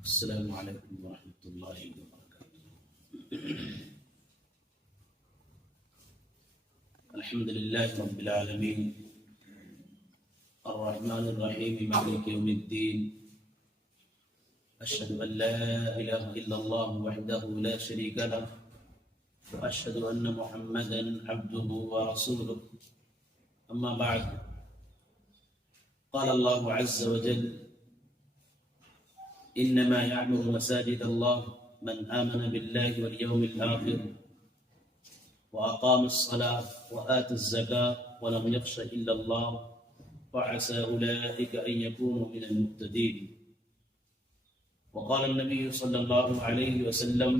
السلام علیکم ورحمۃ اللہ وبرکاتہ۔ الحمد للہ رب العالمین الرحمن الرحیم مالک یوم الدین، اشہد ان لا الہ الا اللہ وحدہ لا شریک لہ واشہد ان محمدا عبدہ ورسولہ، اما بعد، قال اللہ عز وجل: إنما يعمر مساجد الله من آمن بالله واليوم الآخر وأقام الصلاة وآتى الزكاة ولم يخش إلا الله وعسى أولئك أن يكونوا من المهتدين. وقال النبي صلى الله عليه وسلم: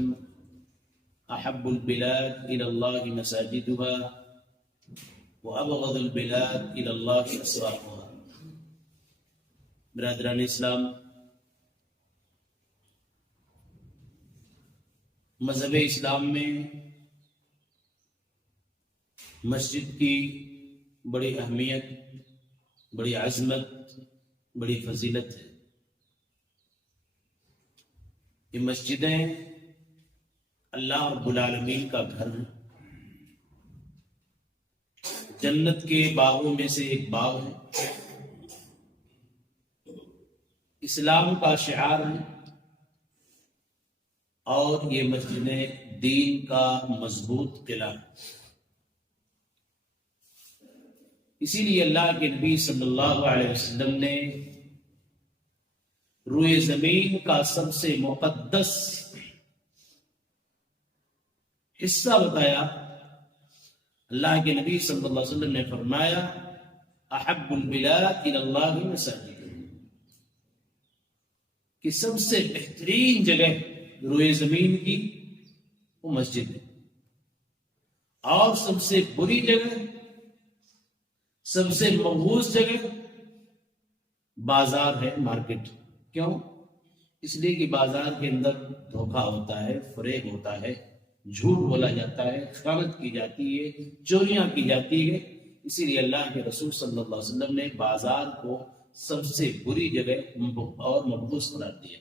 أحب البلاد إلى الله مساجدها وأبغض البلاد إلى الله أسواقها. برادران اسلام، مذہب اسلام میں مسجد کی بڑی اہمیت، بڑی عظمت، بڑی فضیلت ہے۔ یہ مسجدیں اللہ رب العالمین کا گھر ہیں، جنت کے باغوں میں سے ایک باغ ہے، اسلام کا شعار ہے، اور یہ مسجدیں دین کا مضبوط قلعہ ہے۔ اسی لیے اللہ کے نبی صلی اللہ علیہ وسلم نے روئے زمین کا سب سے مقدس حصہ بتایا۔ اللہ کے نبی صلی اللہ علیہ وسلم نے فرمایا: احب البلاد الی اللہ مساجد، کہ سب سے بہترین جگہ روئے زمین کی وہ مسجد ہے، اور سب سے بری جگہ، سب سے مقبوض جگہ بازار ہے، مارکیٹ۔ کیوں؟ اس لیے کہ بازار کے اندر دھوکہ ہوتا ہے، فریب ہوتا ہے، جھوٹ بولا جاتا ہے، خیانت کی جاتی ہے، چوریاں کی جاتی ہے۔ اسی لیے اللہ کے رسول صلی اللہ علیہ وسلم نے بازار کو سب سے بری جگہ اور مقبوض قرار دیا۔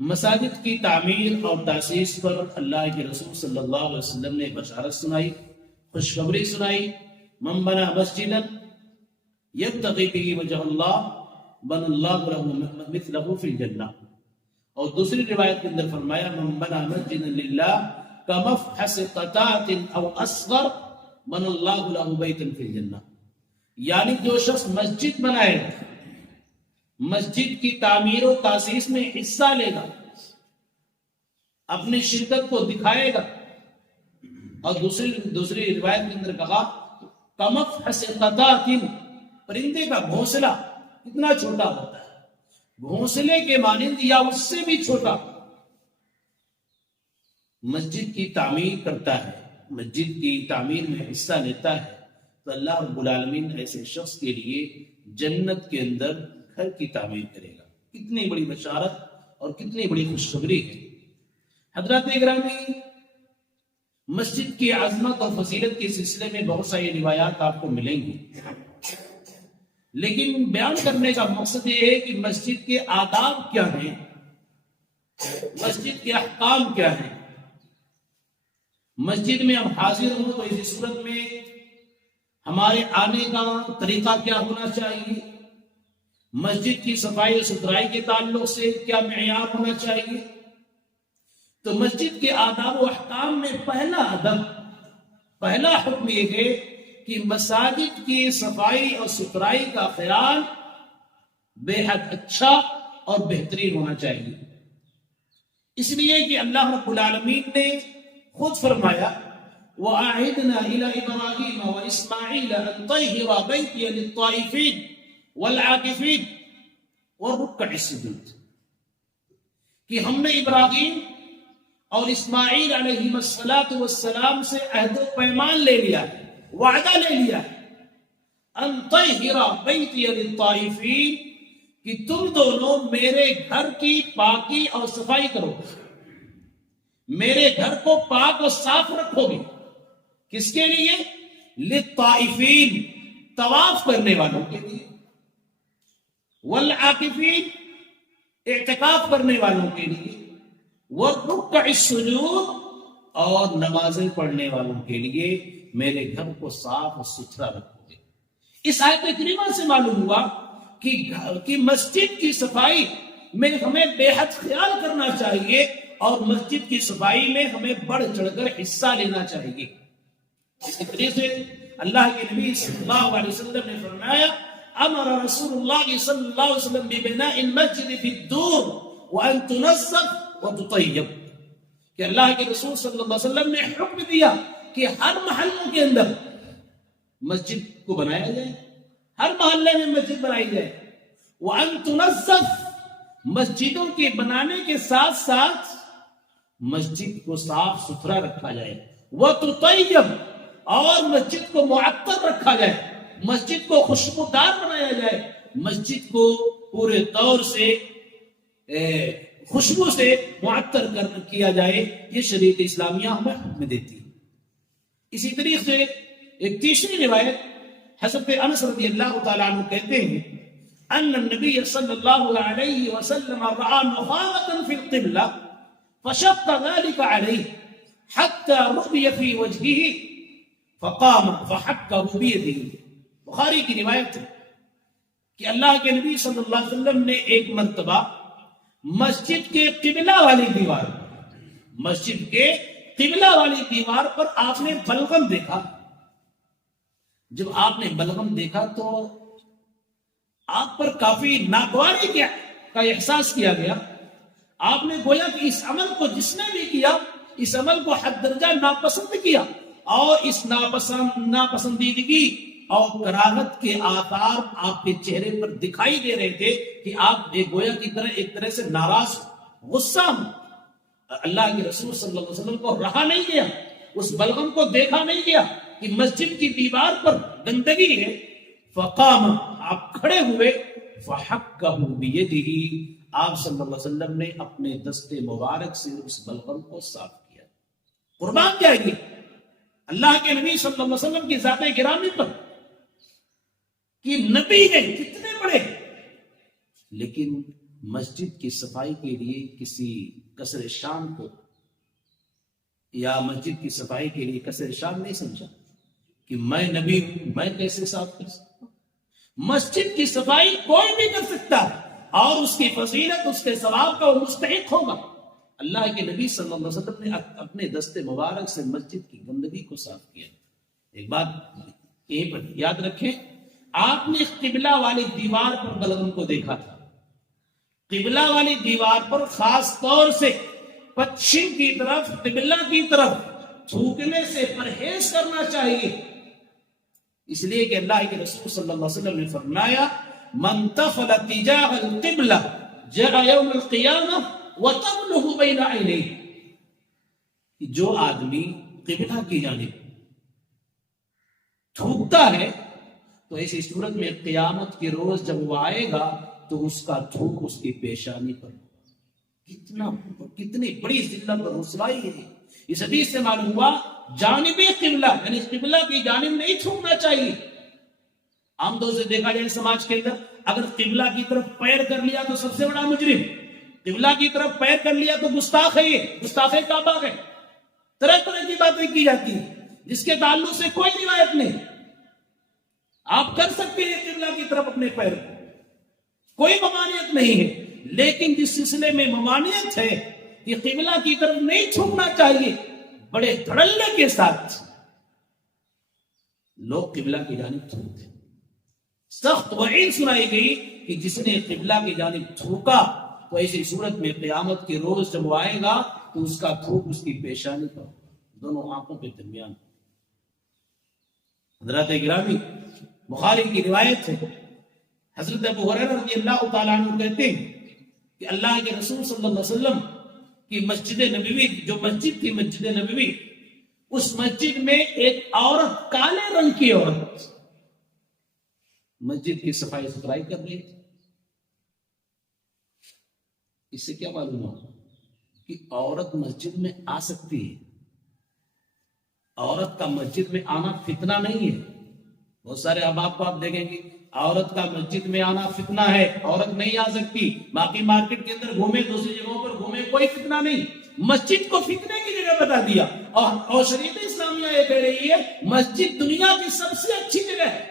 مساجد کی تعمیر اور تاسیس پر اللہ کے رسول صلی اللہ علیہ وسلم نے بشارت سنائی، خوشخبری سنائی: من بنا مسجدا یبتغی بہ وجہ اللہ بنى اللہ لہ مثلہ فی الجنہ۔ اور دوسری روایت کے اندر فرمایا: من بنا مسجدا للہ کمفحص قطعۃ او اصغر بنى اللہ لہ بیتا فی الجنہ۔ یعنی جو شخص مسجد بنائے گا، مسجد کی تعمیر و تاسیس میں حصہ لے گا، اپنی شرکت کو دکھائے گا، اور دوسری روایت کے اندر کہا: کمفحص قطعۃ، پرندے کا گھونسلہ کتنا چھوٹا ہوتا ہے، گھونسلے کے مانند یا اس سے بھی چھوٹا، مسجد کی تعمیر کرتا ہے، مسجد کی تعمیر میں حصہ لیتا ہے، تو اللہ رب العالمین ایسے شخص کے لیے جنت کے اندر گھر کی تعمیر کرے گا۔ کتنی بڑی بشارت اور کتنی بڑی خوشخبری ہے۔ حضرات گرامی، مسجد کی عظمت اور فضیلت کے سلسلے میں بہت ساری روایات آپ کو ملیں گی، لیکن بیان کرنے کا مقصد یہ ہے کہ مسجد کے آداب کیا ہیں، مسجد کے احکام کیا ہیں۔ مسجد میں ہم حاضر ہوں تو اس صورت میں ہمارے آنے کا طریقہ کیا ہونا چاہیے، مسجد کی صفائی و ستھرائی کے تعلق سے کیا معیار ہونا چاہیے۔ تو مسجد کے آداب و احکام میں پہلا حکم یہ ہے کہ مساجد کی صفائی اور ستھرائی کا خیال بے حد اچھا اور بہترین ہونا چاہیے، اس لیے کہ اللہ رب العالمین نے خود فرمایا: وَأَعِدْنَا إِلَىٰ إِبْرَاهِيمَ وَإِسْمَاعِيلَ أَن طَهِّرَ بَيْتِيَ لِلطَّائِفِينَ وَالْعَاكِفِينَ وَالرُّكَّعِ السُّجُودِ، کہ ہم نے ابراہیم اور اسماعیل علیہ السلام سے عہد و پیمان لے لیا، وعدہ لے لیا، ان طہر بیتی للطائفین، کہ تم دونوں میرے گھر کی پاکی اور صفائی کرو، میرے گھر کو پاک و صاف رکھو گے۔ کس کے لیے؟ للطائفین، طواف کرنے والوں کے لیے، والعاکفین، اعتکاف کرنے والوں کے لیے، والرکع السجود، اور نمازیں پڑھنے والوں کے لیے میرے گھر کو صاف اور ستھرا رکھو گے۔ اس آیت کریمہ سے معلوم ہوا کہ مسجد کی صفائی میں ہمیں بے حد خیال کرنا چاہیے، اور مسجد کی صفائی میں ہمیں بڑھ چڑھ کر حصہ لینا چاہیے۔ اسی طریقے سے اللہ کے نبی صلی اللہ علیہ وسلم نے فرمایا، امر رسول اللہ صلی اللہ علیہ وسلم ببناء المسجد فی الدور وان تنظف وتطیب، کہ اللہ کے رسول صلی اللہ علیہ وسلم نے حکم دیا کہ ہر محلوں کے اندر مسجد کو بنایا جائے، ہر محلے میں مسجد بنائی جائے، وان تنظف، مسجدوں کے بنانے کے ساتھ ساتھ مسجد کو صاف ستھرا رکھا جائے، وتطیب، اور مسجد کو معطر رکھا جائے، مسجد کو خوشبودار بنایا جائے، مسجد کو پورے طور سے خوشبو سے معطر کیا جائے۔ یہ شریعت اسلامیہ ہمیں حکم دیتی ہے۔ اسی طریقے سے ایک تیسری روایت، حضرت انس رضی اللہ تعالیٰ عنہ کہتے ہیں، ان النبی صلی اللہ علیہ وسلم رأى نخامة في القبلة فشق ذلك عليه حتى رؤي في وجهه فقام فحكه بيده۔ بخاری کی روایت ہے کہ اللہ کے نبی صلی اللہ علیہ وسلم نے ایک مرتبہ مسجد کے قبلہ والی دیوار، مسجد کے قبلہ والی دیوار پر آپ نے بلغم دیکھا۔ جب آپ نے بلغم دیکھا تو آپ پر کافی ناگواری کا احساس کیا گیا۔ آپ نے گویا کہ اس عمل کو جس نے بھی کیا، اس عمل کو حد درجہ ناپسند کیا، اور اس ناپسندیدگی اور کراہت کے آثار آپ کے چہرے پر دکھائی دے رہے تھے کہ آپ گویا کی ایک طرح سے ناراض، غصہ ہوں۔ اللہ کے رسول صلی اللہ علیہ وسلم کو رہا نہیں گیا، اس بلغم کو دیکھا نہیں گیا کہ مسجد کی دیوار پر گندگی ہے۔ فقام، آپ کھڑے ہوئے، فحکہ بیدہ، آپ صلی اللہ علیہ وسلم نے اپنے دست مبارک سے اس بلغم کو صاف کیا۔ قربان جائیے اللہ کے نبی صلی اللہ علیہ وسلم کی ذات گرامی پر کہ نبی ہے، کتنے بڑے، لیکن مسجد کی صفائی کے لیے کسی کسر شان کو یا مسجد کی صفائی کے لیے کسر شان نہیں سمجھا کہ میں نبی ہوں، میں کیسے صاف کر سکتا ہوں۔ مسجد کی صفائی کوئی بھی کر سکتا ہے، اور اس کی فضیلت، اس کے ثواب کا وہ مستحق ہوگا۔ اللہ کے نبی صلی اللہ علیہ وسلم نے اپنے دست مبارک سے مسجد کی گندگی کو صاف کیا۔ ایک بات یہیں پر یاد رکھیں، آپ نے قبلہ والی دیوار پر بلغم کو دیکھا تھا۔ قبلہ والی دیوار پر خاص طور سے پچھم کی طرف، قبلہ کی طرف تھوکنے سے پرہیز کرنا چاہیے، اس لیے کہ اللہ کے رسول صلی اللہ علیہ وسلم نے فرمایا، من تفل تجاه القبلہ جاء یوم القیامہ وتبلغ بین عینیہ، جو آدمی قبلہ کی جانب تھوکتا ہے تو ایسی صورت میں قیامت کے روز جب وہ آئے گا تو اس کا تھوک اس کی پیشانی پر کتنی بڑی ذلت اور رسوائی ہے۔ اس حدیث سے معلوم ہوا جانب قبلہ یعنی قبلہ کی جانب نہیں تھوکنا چاہیے۔ عام طور سے دیکھا جائے سماج کے اندر، اگر قبلہ کی طرف پیر کر لیا تو سب سے بڑا مجرم، قبلہ کی طرف پیر کر لیا تو گستاخ ہے، یہ گستاخ کعبہ ہے، طرح طرح کی باتیں کی جاتی ہیں جس کے تعلق سے کوئی روایت نہیں۔ آپ کر سکتے ہیں قبلہ کی طرف اپنے پیر، کوئی ممانعت نہیں ہے، لیکن جس سلسلے میں ممانعت ہے کہ قبلہ کی طرف نہیں تھوکنا چاہیے، بڑے دھڑلے کے ساتھ لوگ قبلہ کی جانب تھوکتے ہیں۔ سخت وعید سنائی گئی کہ جس نے قبلہ کی جانب تھوکا تو ایسی صورت میں قیامت کے روز جب وہ آئے گا تو اس کا تھوک اس کی پیشانی پر، دونوں آنکھوں کے درمیان۔ حضرات گرامی، بخاری کی روایت ہے، حضرت ابو ہریرہ رضی اللہ تعالیٰ عنہ کہتے ہیں کہ اللہ کے رسول صلی اللہ علیہ وسلم کی مسجد نبوی، جو مسجد تھی مسجد نبوی، اس مسجد میں ایک عورت، کالے رنگ کی عورت مسجد کی صفائی ستھرائی کر رہی تھی۔ اس سے کیا معلوم ہوا کہ عورت مسجد میں آ سکتی ہے، عورت کا مسجد میں آنا فتنہ نہیں ہے۔ بہت سارے احباب کو آپ دیکھیں گے عورت کا مسجد میں آنا فتنہ ہے، عورت نہیں آ سکتی، باقی مارکیٹ کے اندر گھومے، دوسری جگہوں پر گھومے، کوئی فتنہ نہیں۔ مسجد کو فتنے کی جگہ بتا دیا، اور شریعت اسلامیہ یہ کہہ رہی ہے مسجد دنیا کی سب سے اچھی جگہ ہے،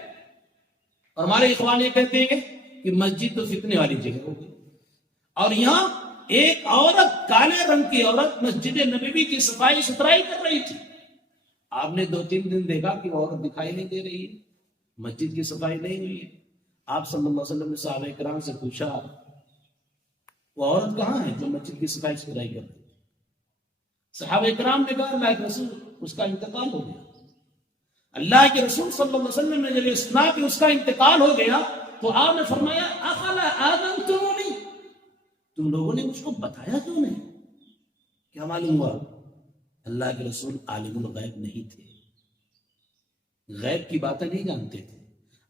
اور ہمارے اخوان یہ کہتے ہیں کہ مسجد تو فتنے والی جگہ ہوگی۔ اور یہاں ایک عورت، کالے رنگ کی عورت مسجد نبوی کی صفائی ستھرائی کر رہی تھی۔ آپ نے 2-3 دن دیکھا کہ وہ عورت دکھائی نہیں دے رہی ہے، مسجد کی صفائی نہیں ہوئی ہے۔ آپ صلی اللہ علیہ وسلم نے صحابہ کرام سے پوچھا وہ عورت کہاں ہے جو مسجد کی صفائی ستھرائی کر رہی ہے؟ صحابہ کرام نے کہا اللہ کے رسول اس کا انتقال ہو گیا۔ اللہ کے رسول صلی اللہ علیہ وسلم نے جب یہ سنا کہ اس کا انتقال ہو گیا تو آپ نے فرمایا افلا آذنتمونی، تم لوگوں نے مجھ کو بتایا کیوں نہیں؟ کیا معلوم ہوا؟ اللہ کے رسول عالم الغیب نہیں تھے، غیب کی باتیں نہیں جانتے تھے۔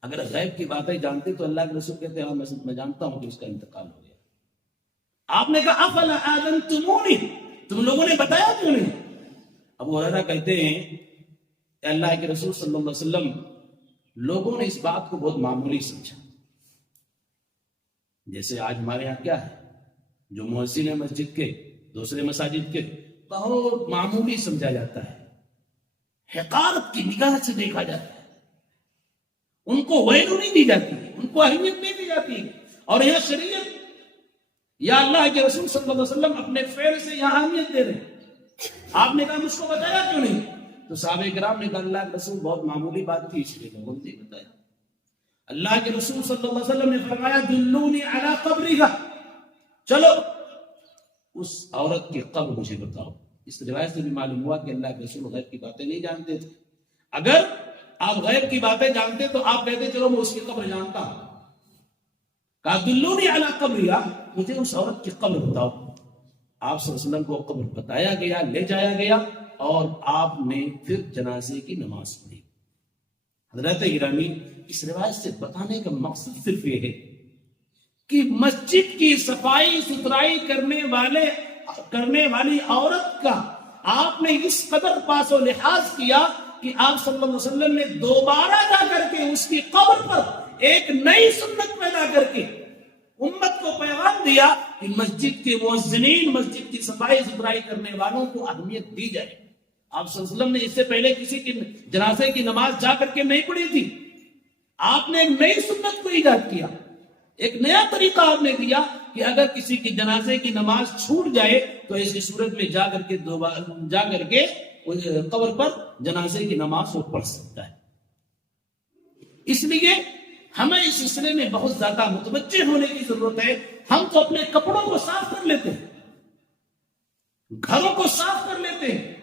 اگر غیب کی باتیں جانتے تو اللہ کے رسول کہتے ہیں میں جانتا ہوں کہ اس کا انتقال ہو گیا۔ آپ نے کہا افلا آذنتمونی، تم لوگوں نے بتایا کیوں نہیں؟ ابو ہریرہ کہتے ہیں کہ اللہ کے رسول صلی اللہ علیہ وسلم لوگوں نے اس بات کو بہت معمولی سمجھا، جیسے آج ہمارے ہاں کیا ہے، جو محسن ہے مسجد کے، دوسرے مساجد کے، بہت معمولی سمجھا جاتا ہے، حقارت کی نگاہ سے دیکھا جاتا ہے، ان کو ویلو نہیں دی جاتی، ان کو اہمیت نہیں دی جاتی۔ اور یہ شریعت یا اللہ کے رسول صلی اللہ علیہ وسلم اپنے فعل سے یہاں اہمیت دے رہے ہیں۔ آپ نے کہا مجھ کو بتایا کیوں نہیں؟ تو صحابہ کرام نے کہا اللہ کے رسول بہت معمولی بات تھی اس لیے لوگوں نے بتایا۔ اللہ کے رسول صلی اللہ علیہ وسلم نے فرمایا دلونی علی قبرها، چلو اس عورت کی قبر مجھے بتاؤ۔ اس روایت سے بھی معلوم ہوا کہ اللہ کے رسول غیب کی باتیں نہیں جانتے تھے۔ اگر آپ غیب کی باتیں جانتے تو آپ کہتے چلو میں اس کی قبر جانتا ہوں۔ کہا دلونی علی قبرها، مجھے اس عورت کی قبر بتاؤ۔ آپ صلی اللہ علیہ وسلم کو قبر بتایا گیا، لے جایا گیا، اور آپ نے پھر جنازے کی نماز پڑھی۔ حضرت گرامی، اس روایت سے بتانے کا مقصد صرف یہ ہے کہ مسجد کی صفائی ستھرائی کرنے والی عورت کا آپ نے اس قدر پاس و لحاظ کیا کہ آپ صلی اللہ علیہ وسلم نے دوبارہ جا کر کے اس کی قبر پر ایک نئی سنت پیدا کر کے امت کو پیغام دیا کہ مسجد کے مؤذنین، مسجد کی صفائی ستھرائی کرنے والوں کو اہمیت دی جائے۔ آپ صلی اللہ علیہ وسلم نے اس سے پہلے کسی کی جنازے کی نماز جا کر کے نہیں پڑھی تھی۔ آپ نے ایک نئی سنت کو ایجاد کیا، ایک نیا طریقہ آپ نے دیا کہ اگر کسی کی جنازے کی نماز چھوٹ جائے تو ایسی صورت میں جا کر کے قبر پر جنازے کی نماز وہ پڑھ سکتا ہے۔ اس لیے ہمیں اس سلسلے میں بہت زیادہ متوجہ ہونے کی ضرورت ہے۔ ہم تو اپنے کپڑوں کو صاف کر لیتے ہیں، گھروں کو صاف کر لیتے ہیں،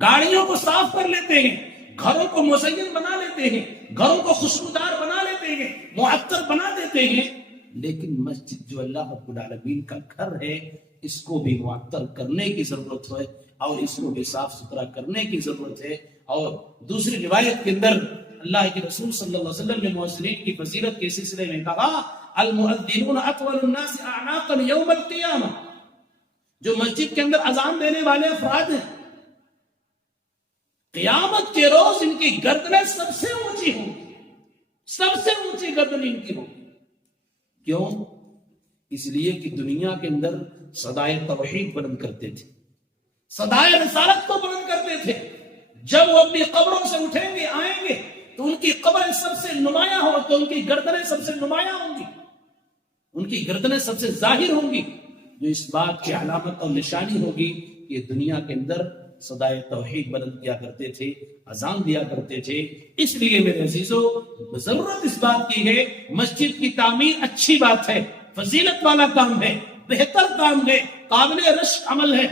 گاڑیوں کو صاف کر لیتے ہیں، گھروں کو مزین بنا لیتے ہیں، گھروں کو خوشبودار بنا لیتے ہیں، معطر بنا دیتے ہیں، لیکن مسجد جو اللہ رب العالمین کا گھر ہے اس کو بھی معطر کرنے کی ضرورت ہے، اور اس کو بھی صاف ستھرا کرنے کی ضرورت ہے۔ اور دوسری روایت کے اندر اللہ کے رسول صلی اللہ علیہ وسلم نے مؤذنین کی فضیلت کے سلسلے میں کہا المؤذنون اطول الناس اعناقا یوم القیامہ، جو مسجد کے اندر اذان دینے والے افراد ہیں قیامت کے روز ان کی گردنیں سب سے اونچی ہوں گی، سب سے اونچی گردن ان کی ہوگی۔ کیوں؟ اس لیے کہ دنیا کے اندر صدائے توحید بلند کرتے تھے، صدائے رسالت کو بلند کرتے تھے۔ جب وہ اپنی قبروں سے اٹھیں گے، آئیں گے، تو ان کی قبریں سب سے نمایاں ہوں، تو ان کی گردنیں سب سے نمایاں ہوں گی، ان کی گردنیں سب سے ظاہر ہوں گی، جو اس بات کی علامت اور نشانی ہوگی کہ دنیا کے اندر صدائے توحید بلند کیا کرتے تھے، اذان دیا کرتے تھے۔ اس لیے میرے عزیزو، ضرورت اس بات کی ہے، مسجد کی تعمیر اچھی بات ہے، فضیلت والا کام ہے، بہتر کام ہے، قابل رشک عمل ہے،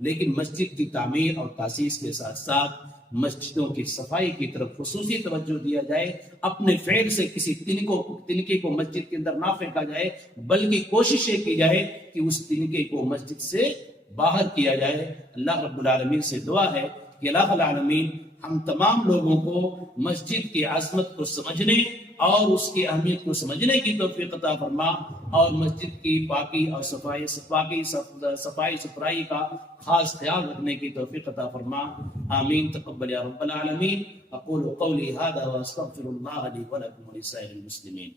لیکن مسجد کی تعمیر اور تاسیس کے ساتھ ساتھ مسجدوں کی صفائی کی طرف خصوصی توجہ دیا جائے۔ اپنے فعل سے کسی تنکے کو مسجد کے اندر نہ پھینکا جائے، بلکہ کوشش یہ کی جائے کہ اس تنکے کو مسجد سے باہر کیا جائے۔ اللہ رب العالمین سے دعا ہے کہ اللہ العالمین ہم تمام لوگوں کو مسجد کی عظمت کو سمجھنے اور اس کی اہمیت کو سمجھنے کی توفیق عطا فرما، اور مسجد کی پاکی اور صفائی ستھرائی کا خاص خیال رکھنے کی توفیق عطا فرما۔ آمین تقبل یا رب العالمین۔ اقول قولی ھذا واستغفر اللہ لی ولکم ولسائر المسلمین۔